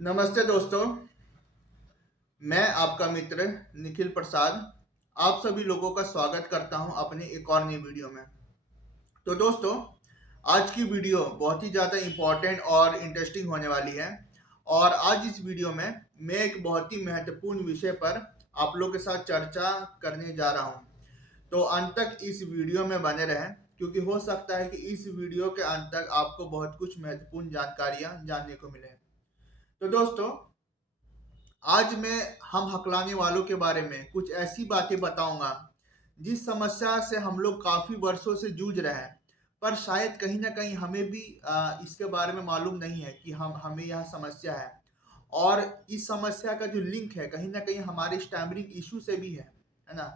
नमस्ते दोस्तों। मैं आपका मित्र निखिल प्रसाद आप सभी लोगों का स्वागत करता हूं अपनी एक और नई वीडियो में। तो दोस्तों, आज की वीडियो बहुत ही ज़्यादा इम्पोर्टेंट और इंटरेस्टिंग होने वाली है। और आज इस वीडियो में मैं एक बहुत ही महत्वपूर्ण विषय पर आप लोग के साथ चर्चा करने जा रहा हूं। तो अंत तक इस वीडियो में बने रहें, क्योंकि हो सकता है कि इस वीडियो के अंत तक आपको बहुत कुछ महत्वपूर्ण जानकारियां जानने को मिले। तो दोस्तों, आज मैं हम हकलाने वालों के बारे में कुछ ऐसी बातें बताऊंगा जिस समस्या से हम लोग काफी वर्षों से जूझ रहे हैं, पर शायद कहीं ना कहीं हमें भी इसके बारे में मालूम नहीं है कि हम हमें यह समस्या है। और इस समस्या का जो लिंक है कहीं ना कहीं हमारे स्टैमरिंग इशू से भी है ना।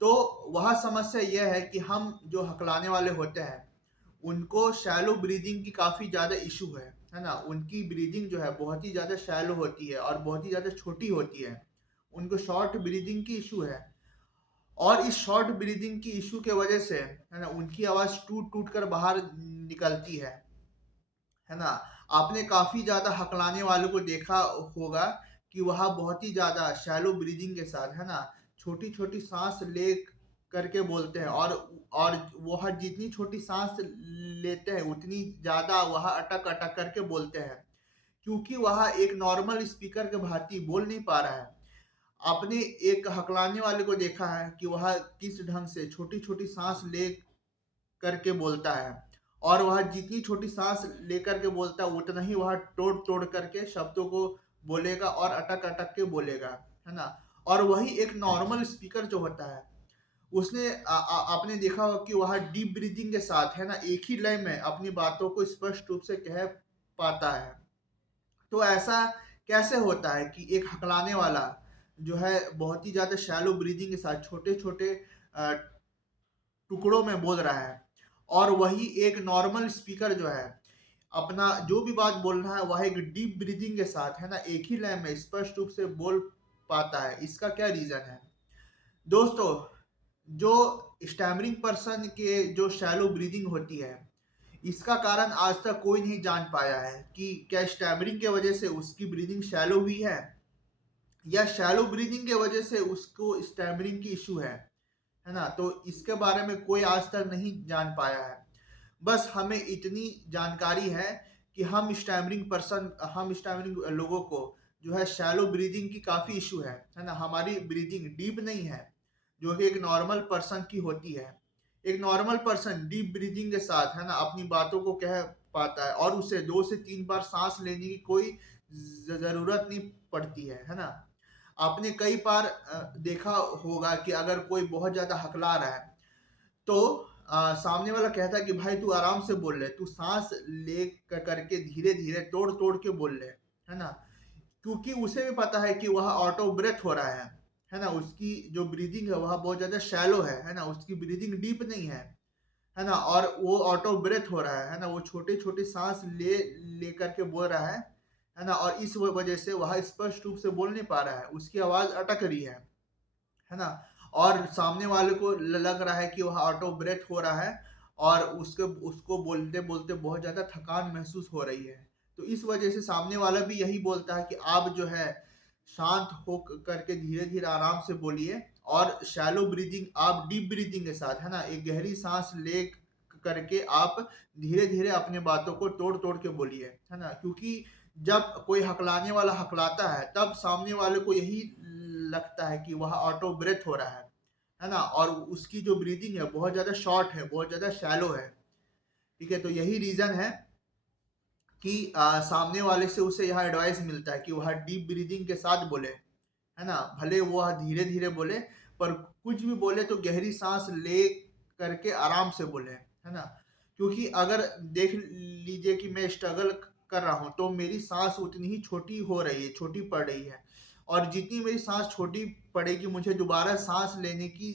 तो वह समस्या यह है कि हम जो हकलाने वाले होते हैं उनको शैलो ब्रीदिंग की काफ़ी ज़्यादा इशू है ना। उनकी ब्रीदिंग जो है बहुत ही ज़्यादा शैलो होती है और बहुत ही ज़्यादा छोटी होती है। उनको शॉर्ट ब्रीदिंग की इशू है। और इस शॉर्ट ब्रीदिंग की इशू के वजह से है ना उनकी आवाज़ टूट टूट कर बाहर निकलती है ना। आपने काफ़ी ज़्यादा हकलाने वालों को देखा होगा कि वह बहुत ही ज़्यादा शैलो ब्रीदिंग के साथ है ना छोटी छोटी सांस ले करके बोलते हैं। और वह जितनी छोटी सांस लेते हैं उतनी ज़्यादा वह अटक अटक करके बोलते हैं, क्योंकि वह एक नॉर्मल स्पीकर के भांति बोल नहीं पा रहा है। आपने एक हकलाने वाले को देखा है कि वह किस ढंग से छोटी छोटी सांस ले करके बोलता है। और वह जितनी छोटी सांस लेकर के बोलता है उतना ही वह तोड़ तोड़ करके शब्दों को बोलेगा और अटक अटक के बोलेगा, है ना। और वही एक नॉर्मल स्पीकर जो होता है उसने आपने देखा होगा कि वह डीप ब्रीदिंग के साथ है ना एक ही लय में अपनी बातों को स्पष्ट रूप से कह पाता है। तो ऐसा कैसे होता है कि एक हकलाने वाला जो है बहुत ही ज्यादा शैलो ब्रीदिंग के साथ छोटे छोटे टुकड़ों में बोल रहा है, और वही एक नॉर्मल स्पीकर जो है अपना जो भी बात बोल रहा है वह एक डीप ब्रीदिंग के साथ है ना एक ही लय में स्पष्ट रूप से बोल पाता है। इसका क्या रीजन है दोस्तों? जो स्टैमरिंग पर्सन के जो शैलो ब्रीदिंग होती है इसका कारण आज तक कोई नहीं जान पाया है कि क्या स्टैमरिंग के वजह से उसकी ब्रीदिंग शैलो हुई है या शैलो ब्रीदिंग के वजह से उसको स्टैमरिंग की इशू है ना। तो इसके बारे में कोई आज तक नहीं जान पाया है। बस हमें इतनी जानकारी है कि हम स्टैमरिंग लोगों को जो है शैलो ब्रीदिंग की काफ़ी इशू है ना। हमारी ब्रीदिंग डीप नहीं है जो कि एक नॉर्मल पर्सन की होती है। एक नॉर्मल पर्सन डीप ब्रीदिंग के साथ है ना अपनी बातों को कह पाता है और उसे 2 से 3 बार सांस लेने की कोई ज़रूरत नहीं पड़ती है ना। आपने कई बार देखा होगा कि अगर कोई बहुत ज़्यादा हकला रहा है तो सामने वाला कहता है कि भाई तू आराम से बोल ले, तू सांस ले करके धीरे धीरे तोड़ तोड़ के बोल ले, है ना। क्योंकि उसे भी पता है कि वह ऑटो ब्रेथ हो रहा है ना। उसकी जो ब्रीदिंग है वह बहुत ज्यादा शैलो है ना। उसकी ब्रीदिंग डीप नहीं है ना। और वो ऑटो ब्रेथ हो रहा है ना। वो छोटे छोटे सांस ले ले करके बोल रहा है ना। और इस वजह से वह स्पष्ट रूप से बोल नहीं पा रहा है, उसकी आवाज अटक रही है ना। और सामने वाले को लग रहा है कि वह ऑटो ब्रेथ हो रहा है और उसके उसको बोलते बोलते बहुत ज़्यादा थकान महसूस हो रही है। तो इस वजह से सामने वाला भी यही बोलता है कि आप जो है शांत हो करके धीरे धीरे आराम से बोलिए और शैलो ब्रीदिंग आप डीप ब्रीदिंग के साथ है ना एक गहरी सांस ले करके आप धीरे धीरे अपने बातों को तोड़ तोड़ के बोलिए, है ना। क्योंकि जब कोई हकलाने वाला हकलाता है तब सामने वाले को यही लगता है कि वह ऑटो ब्रेथ हो रहा है ना। और उसकी जो ब्रीदिंग है बहुत ज़्यादा शॉर्ट है, बहुत ज़्यादा शैलो है। ठीक है, तो यही रीज़न है कि सामने वाले से उसे यह एडवाइस मिलता है कि वह डीप ब्रीदिंग के साथ बोले, है ना। भले वह धीरे धीरे बोले पर कुछ भी बोले तो गहरी सांस ले करके आराम से बोले, है ना। क्योंकि अगर देख लीजिए कि मैं स्ट्रगल कर रहा हूँ तो मेरी सांस उतनी ही छोटी हो रही है, छोटी पड़ रही है। और जितनी मेरी सांस छोटी पड़ेगी मुझे दोबारा सांस लेने की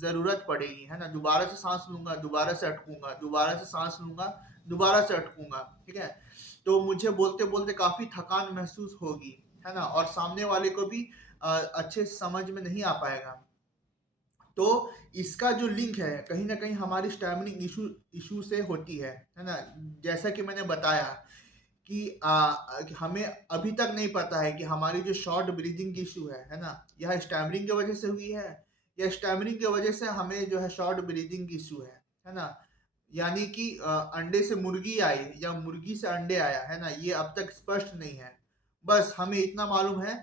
ज़रूरत पड़ेगी, है ना। दोबारा से सांस लूंगा, दोबारा से अटकूंगा, दोबारा से सांस लूंगा, दोबारा से अटकूंगा। ठीक है, तो मुझे बोलते बोलते काफ़ी थकान महसूस होगी, है ना। और सामने वाले को भी अच्छे से समझ में नहीं आ पाएगा। तो इसका जो लिंक है कहीं ना कहीं हमारी स्टैमिनिंग इशू इशू से होती है ना। जैसा कि मैंने बताया कि हमें अभी तक नहीं पता है कि हमारी जो शॉर्ट ब्रीदिंग की इशू है ना, यह स्टैमरिंग की वजह से हुई है या स्टैमरिंग की वजह से हमें जो है शॉर्ट ब्रीदिंग की इशू है ना। यानी कि अंडे से मुर्गी आई या मुर्गी से अंडे आया है ना, ये अब तक स्पष्ट नहीं है। बस हमें इतना मालूम है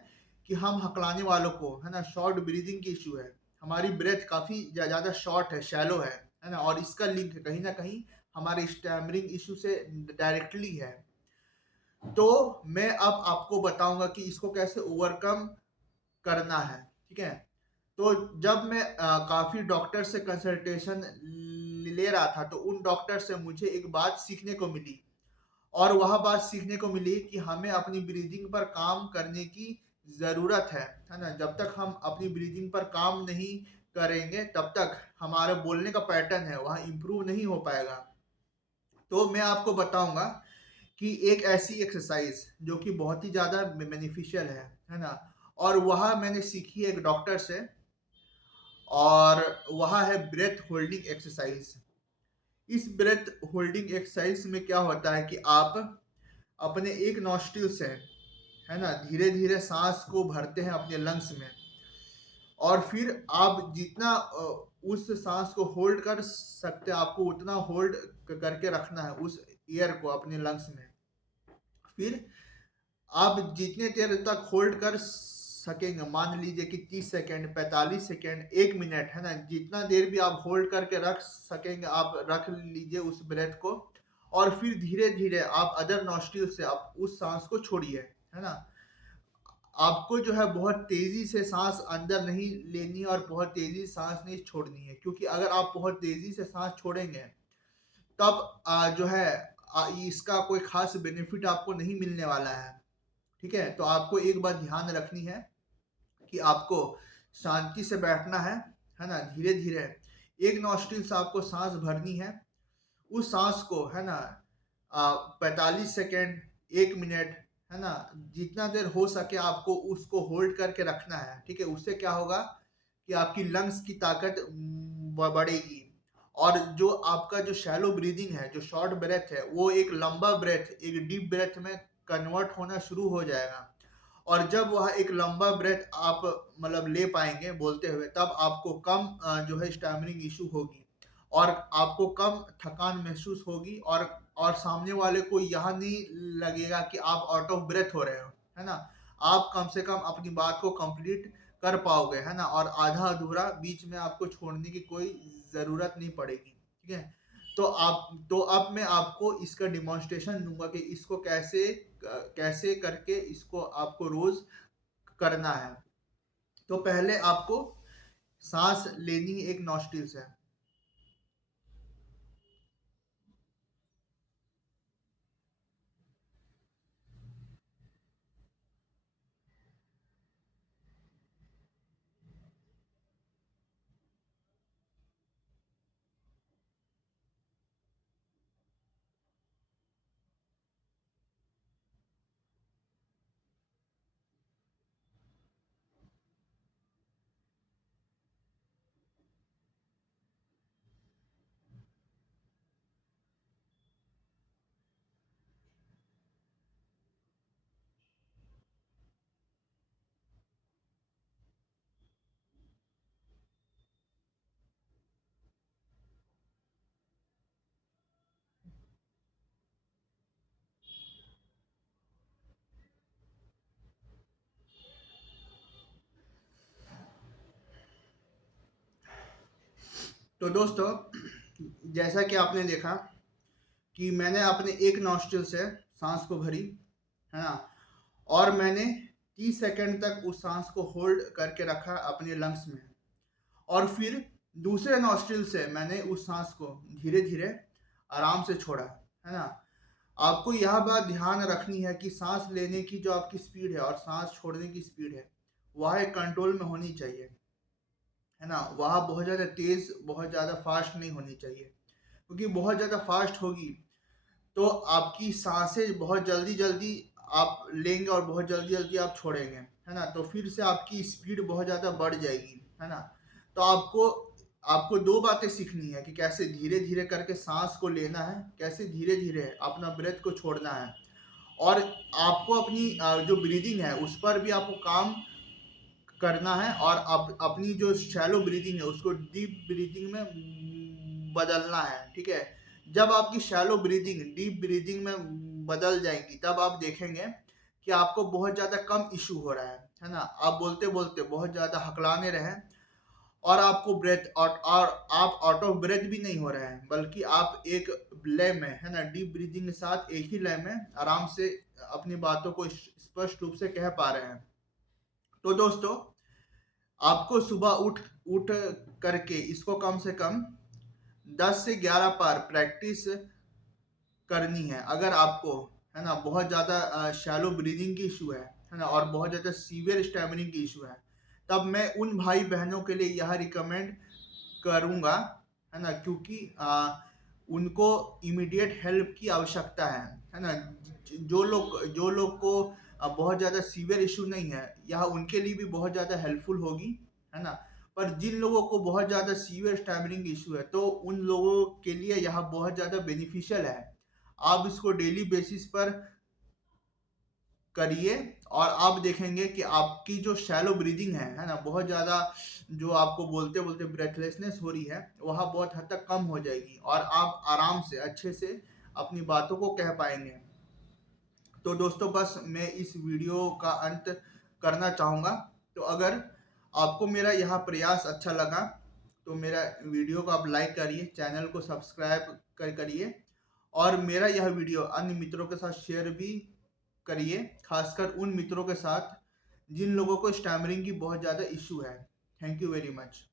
कि हम हकलाने वालों को है ना शॉर्ट ब्रीदिंग की इशू है, हमारी ब्रेथ काफ़ी ज़्यादा शॉर्ट है, शैलो है ना, और इसका लिंक कहीं ना कहीं हमारे स्टैमरिंग इशू से डायरेक्टली है। तो मैं अब आपको बताऊंगा कि इसको कैसे ओवरकम करना है, ठीक है। तो जब मैं काफ़ी डॉक्टर से कंसल्टेशन ले रहा था तो उन डॉक्टर से मुझे एक बात सीखने को मिली, और वह बात सीखने को मिली कि हमें अपनी ब्रीदिंग पर काम करने की ज़रूरत है ना। जब तक हम अपनी ब्रीदिंग पर काम नहीं करेंगे तब तक हमारा बोलने का पैटर्न है वह इम्प्रूव नहीं हो पाएगा। तो मैं आपको बताऊंगा कि एक ऐसी एक्सरसाइज जो कि बहुत ही ज़्यादा बेनिफिशियल है ना, और वह मैंने सीखी एक डॉक्टर से, और वह है ब्रेथ होल्डिंग एक्सरसाइज। इस ब्रेथ होल्डिंग एक्सरसाइज में क्या होता है कि आप अपने एक नॉस्ट्रिल से है ना धीरे धीरे सांस को भरते हैं अपने लंग्स में, और फिर आप जितना उस सांस को होल्ड कर सकते हैं आपको उतना होल्ड करके रखना है उस एयर को अपने लंग्स में। फिर आप जितने देर तक होल्ड कर सकेंगे, मान लीजिए कि 30 सेकेंड, 45 सेकेंड, 1 मिनट है ना, जितना देर भी आप होल्ड करके रख सकेंगे आप रख लीजिए उस ब्रेथ को, और फिर धीरे धीरे आप अदर नॉस्ट्रिल से आप उस सांस को छोड़िए, है ना। आपको जो है बहुत तेजी से सांस अंदर नहीं लेनी है और बहुत तेजी से सांस नहीं छोड़नी है, क्योंकि अगर आप बहुत तेजी से सांस छोड़ेंगे तब जो है इसका कोई खास बेनिफिट आपको नहीं मिलने वाला है, ठीक है। तो आपको एक बात ध्यान रखनी है कि आपको शांति से बैठना है ना, धीरे धीरे एक नॉस्ट्रिल से आपको सांस भरनी है, उस सांस को है ना 45 सेकेंड, 1 मिनट है ना, जितना देर हो सके आपको उसको होल्ड करके रखना है, ठीक है। उससे क्या होगा कि आपकी लंग्स की ताकत बढ़ेगी, और जो आपका जो शैलो ब्रीदिंग है, जो शॉर्ट ब्रेथ है, वो एक लंबा ब्रेथ एक डीप ब्रेथ में कन्वर्ट होना शुरू हो जाएगा। और जब वह एक लंबा ब्रेथ आप मतलब ले पाएंगे बोलते हुए, तब आपको कम जो है स्टैमरिंग इशू होगी, और आपको कम थकान महसूस होगी, और सामने वाले को यह नहीं लगेगा कि आप आउट ऑफ ब्रेथ हो रहे हो, है ना। आप कम से कम अपनी बात को कंप्लीट कर पाओगे, है ना, और आधा अधूरा बीच में आपको छोड़ने की कोई ज़रूरत नहीं पड़ेगी, ठीक है। तो अब मैं आपको इसका डिमॉन्स्ट्रेशन दूंगा कि इसको कैसे कैसे करके इसको आपको रोज करना है। तो पहले आपको सांस लेनी है एक नॉस्ट्रिल से, तो दोस्तों जैसा कि आपने देखा कि मैंने अपने एक नॉस्ट्रिल से सांस को भरी, है ना, और मैंने 30 सेकंड तक उस सांस को होल्ड करके रखा अपने लंग्स में, और फिर दूसरे नॉस्ट्रिल से मैंने उस सांस को धीरे धीरे आराम से छोड़ा, है ना। आपको यह बात ध्यान रखनी है कि सांस लेने की जो आपकी स्पीड है और सांस छोड़ने की स्पीड है वह एक कंट्रोल में होनी चाहिए, है ना। वह बहुत ज़्यादा तेज़ बहुत ज़्यादा फास्ट नहीं होनी चाहिए, क्योंकि बहुत ज़्यादा फास्ट होगी तो आपकी सांसें बहुत जल्दी जल्दी आप लेंगे और बहुत जल्दी जल्दी आप छोड़ेंगे, है ना, तो फिर से आपकी स्पीड बहुत ज़्यादा बढ़ जाएगी, है ना। तो आपको आपको दो बातें सीखनी है कि कैसे धीरे धीरे करके सांस को लेना है, कैसे धीरे धीरे अपना ब्रेथ को छोड़ना है, और आपको अपनी जो ब्रीदिंग है उस पर भी आपको काम करना है, और अपनी जो शैलो ब्रीदिंग है उसको डीप ब्रीदिंग में बदलना है, ठीक है। जब आपकी शैलो ब्रीदिंग डीप ब्रीदिंग में बदल जाएगी तब आप देखेंगे कि आपको बहुत ज़्यादा कम इशू हो रहा है ना। आप बोलते बोलते बहुत ज़्यादा हकलाने रहे, और आपको ब्रेथ और आप आउट ऑफ ब्रेथ भी नहीं हो रहे हैं, बल्कि आप एक लय में, है ना, डीप ब्रीदिंग के साथ एक ही लय में आराम से अपनी बातों को स्पष्ट रूप से कह पा रहे हैं। तो दोस्तों, आपको सुबह उठ उठ करके इसको कम से कम 10 से 11 बार प्रैक्टिस करनी है। अगर आपको, है ना, बहुत ज़्यादा शैलो ब्रीदिंग की इशू है ना, और बहुत ज़्यादा सीवियर स्टैमरिंग की इशू है, तब मैं उन भाई बहनों के लिए यह रिकमेंड करूँगा, है ना, क्योंकि उनको इमीडिएट हेल्प की आवश्यकता है ना। जो लोग को बहुत ज़्यादा सीवियर इशू नहीं है, यह उनके लिए भी बहुत ज़्यादा हेल्पफुल होगी, है ना। पर जिन लोगों को बहुत ज़्यादा सीवियर स्टैमरिंग इशू है, तो उन लोगों के लिए यह बहुत ज़्यादा बेनिफिशियल है। आप इसको डेली बेसिस पर करिए, और आप देखेंगे कि आपकी जो शैलो ब्रीदिंग है ना, बहुत ज़्यादा जो आपको बोलते बोलते ब्रेथलेसनेस हो रही है, वह बहुत हद तक कम हो जाएगी, और आप आराम से अच्छे से अपनी बातों को कह पाएंगे। तो दोस्तों, बस मैं इस वीडियो का अंत करना चाहूँगा। तो अगर आपको मेरा यह प्रयास अच्छा लगा तो मेरा वीडियो को आप लाइक करिए, चैनल को सब्सक्राइब करिए, और मेरा यह वीडियो अन्य मित्रों के साथ शेयर भी करिए, खासकर उन मित्रों के साथ जिन लोगों को स्टैमरिंग की बहुत ज़्यादा इशू है। Thank you very much.